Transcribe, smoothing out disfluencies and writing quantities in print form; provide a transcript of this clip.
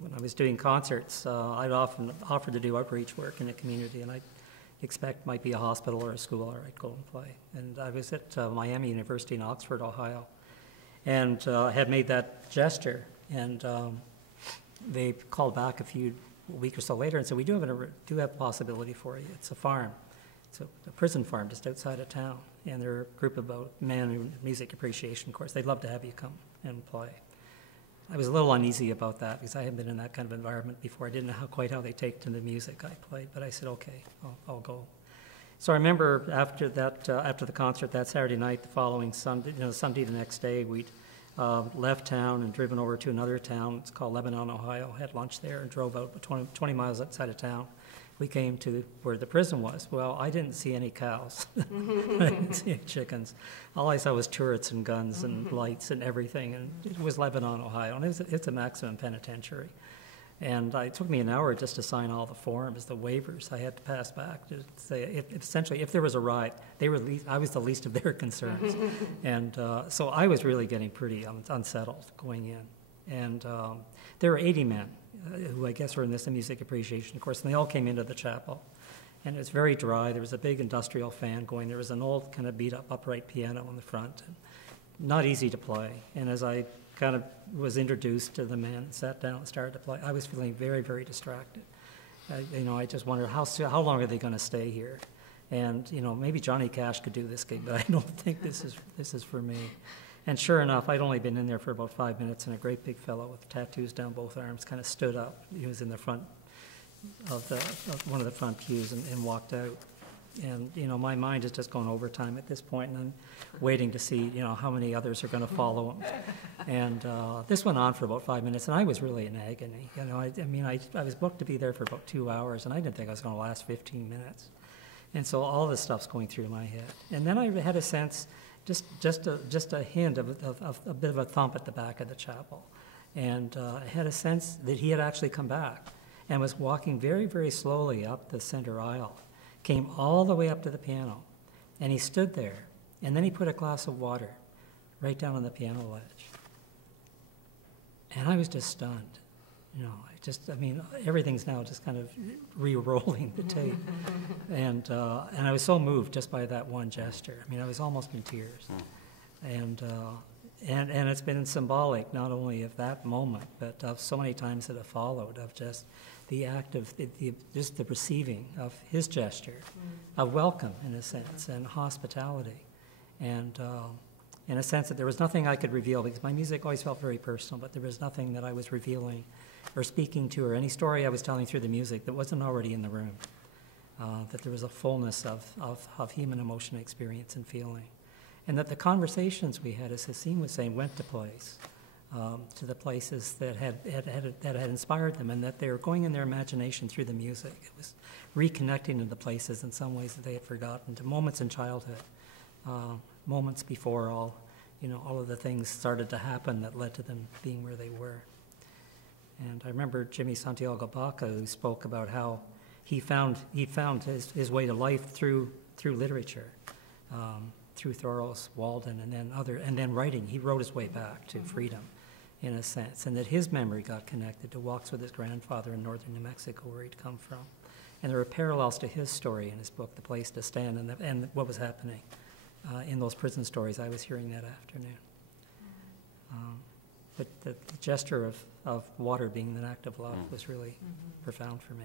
when I was doing concerts, I'd often offer to do outreach work in the community, and I'd expect might be a hospital or a school, or I'd go and play. And I was at Miami University in Oxford, Ohio, and had made that gesture, and they called back a week or so later and said, we do have a possibility for you. It's a farm. It's a prison farm just outside of town, and they're a group of men in music appreciation course. They'd love to have you come and play. I was a little uneasy about that because I hadn't been in that kind of environment before. I didn't know quite how they take to the music I played, but I said, okay, I'll go. So I remember after the concert that Saturday night, the following Sunday, Sunday the next day, we'd left town and driven over to another town. It's called Lebanon, Ohio. Had lunch there and drove out 20 miles outside of town. We came to where the prison was. Well, I didn't see any cows. I didn't see any chickens. All I saw was turrets and guns and lights and everything. And it was Lebanon, Ohio. And it's a maximum penitentiary. And it took me an hour just to sign all the forms, the waivers I had to pass back to say, essentially, if there was a riot, I was the least of their concerns. And so I was really getting pretty unsettled going in. And there were 80 men who I guess were in this music appreciation course, and they all came into the chapel. And it was very dry. There was a big industrial fan going. There was an old kind of beat-up upright piano in the front. And not easy to play. And as I kind of was introduced to the man and sat down and started to play, I was feeling very, very distracted. I just wondered how long are they going to stay here? And maybe Johnny Cash could do this gig, but I don't think this is for me. And sure enough, I'd only been in there for about 5 minutes, and a great big fellow with tattoos down both arms kind of stood up. He was in the front of one of the front pews and walked out. And my mind is just going overtime at this point, and I'm waiting to see how many others are going to follow him. And this went on for about 5 minutes, and I was really in agony. I was booked to be there for about 2 hours, and I didn't think I was going to last 15 minutes. And so all this stuff's going through my head. And then I had a sense, just a hint of a bit of a thump at the back of the chapel, and I had a sense that he had actually come back and was walking very, very slowly up the center aisle. Came all the way up to the piano, and he stood there, and then he put a glass of water right down on the piano ledge. And I was just stunned. Everything's now just kind of re-rolling the tape. And I was so moved just by that one gesture. I was almost in tears. And it's been symbolic not only of that moment, but of so many times that have followed, of just the act of just the receiving of his gesture, of welcome in a sense, and hospitality. And in a sense that there was nothing I could reveal, because my music always felt very personal, but there was nothing that I was revealing or speaking to, or any story I was telling through the music that wasn't already in the room, that there was a fullness of human emotion, experience, and feeling. And that the conversations we had, as Hasim was saying, went to place, to the places that had inspired them, and that they were going in their imagination through the music. It was reconnecting to the places in some ways that they had forgotten, to moments in childhood, moments before all of the things started to happen that led to them being where they were. And I remember Jimmy Santiago Baca, who spoke about how he found his way to life through literature, through Thoreau's, Walden, and then writing. He wrote his way back to freedom, in a sense, and that his memory got connected to walks with his grandfather in northern New Mexico, where he'd come from. And there were parallels to his story in his book, The Place to Stand, and what was happening in those prison stories I was hearing that afternoon. But the gesture of water being an act of love was really profound for me.